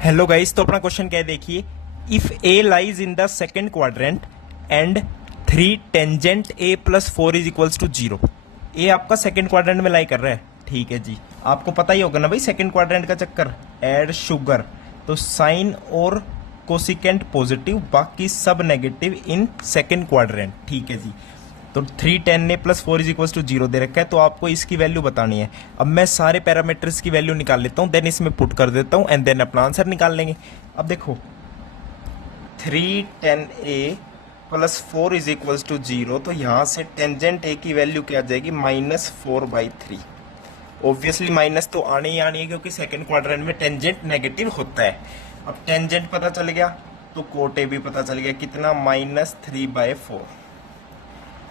Hello guys, तो अपना question क्या है देखिए। If A lies in the second quadrant and 3 tangent A plus 4 is equals to 0। A आपका सेकंड क्वाड्रेंट में लाई कर रहा है, ठीक है जी। आपको पता ही होगा ना भाई सेकंड क्वाड्रेंट का चक्कर, ऐड शुगर, तो साइन और कोसिकेंट पॉजिटिव, बाकी सब नेगेटिव इन सेकंड क्वाड्रेंट, ठीक है जी। तो 3 10 ए प्लस 4 इज इक्वल्स टू 0 दे रखा है, तो आपको इसकी वैल्यू बतानी है। अब मैं सारे पैरामीटर्स की वैल्यू निकाल लेता हूँ, देन इसमें पुट कर देता हूँ एंड देन अपना आंसर निकाल लेंगे। अब देखो 3 10 ए प्लस 4 इज इक्वल्स टू 0, तो यहाँ से टेंजेंट ए की वैल्यू क्या आ जाएगी, -4/3। ऑब्वियसली माइनस तो आनी ही आनी है क्योंकि सेकंड क्वाड्रेंट में टेंजेंट नेगेटिव होता है। अब टेंजेंट पता चल गया तो कोट ए भी पता चल गया, कितना -3/4।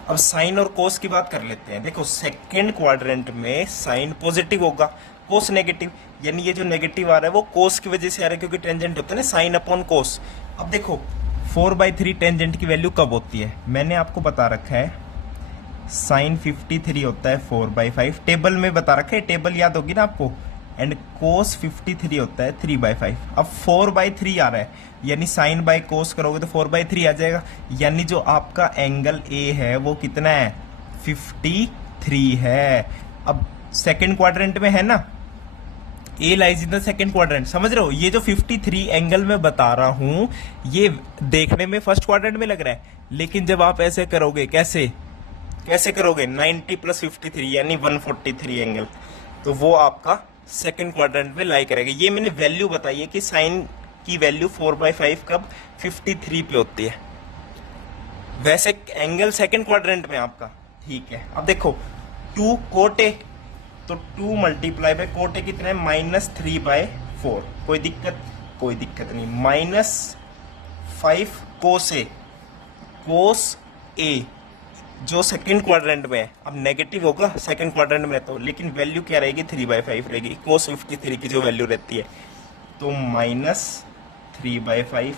अब साइन और कोस की बात कर लेते हैं। देखो सेकंड क्वाड्रेंट में साइन पॉजिटिव होगा, कोस नेगेटिव, यानी ये जो नेगेटिव आ रहा है वो कोस की वजह से आ रहा है क्योंकि टेंजेंट होता है ना साइन अपॉन कोस। अब देखो 4/3 टेंजेंट की वैल्यू कब होती है, मैंने आपको बता रखा है साइन 53 होता है 4/5, टेबल में बता रखा है, टेबल याद होगी ना आपको, एंड कोस 53 होता है 3/5। अब 4/3 आ रहा है, यानी साइन बाय कोस करोगे तो 4/3 आ जाएगा, यानी जो आपका एंगल ए है वो कितना है, 53 है। अब सेकंड क्वाड्रेंट में है ना, A lies in the second quadrant, समझ रहे हो। ये जो 53 एंगल में बता रहा हूं ये देखने में फर्स्ट क्वाड्रेंट में लग रहा है, लेकिन जब आप ऐसे करोगे, कैसे करोगे, 90 + 53 यानी 143 एंगल, तो वो आपका सेकंड क्वाड्रेंट में लाई करेगा। ये मैंने वैल्यू बताई है कि साइन की वैल्यू 4/5 कब 53 पे होती है। वैसे एंगल सेकंड क्वाड्रेंट में आपका, ठीक है। अब देखो 2 कोट ए, तो 2 × कोट ए कितना है, -3/4। कोई दिक्कत नहीं। -5 कोस ए जो सेकंड क्वाड्रेंट में है, अब नेगेटिव होगा सेकंड क्वाड्रेंट में तो, लेकिन वैल्यू क्या रहेगी, 3/5 रहेगी, कोस 53 की जो वैल्यू रहती है। तो -3/5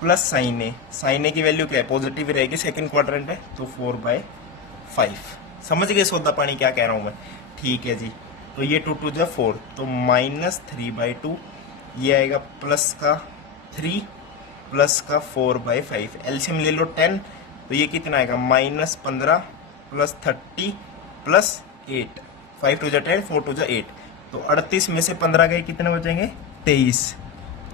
प्लस साइन ए की वैल्यू क्या है, पॉजिटिव रहेगी, सेकंड क्वाड्रेंट है, तो 4/5। समझ गए सौदा पानी क्या कह रहा हूं मैं, ठीक है जी। तो ये 2 2 = 4, तो -3/2, ये आएगा प्लस का 3 प्लस का 4/5, एलसीएम ले लो 10, तो ये कितना आएगा, -15 + 30 + 8, 5 2 = 10, 4 2 = 8, तो 38 में से 15 गए, कितने बचेंगे, 23।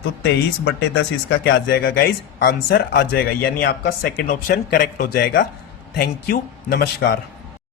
तो 23/10 इसका क्या आ जाएगा गाइज, आंसर आ जाएगा, यानी आपका सेकंड ऑप्शन करेक्ट हो जाएगा। थैंक यू, नमस्कार।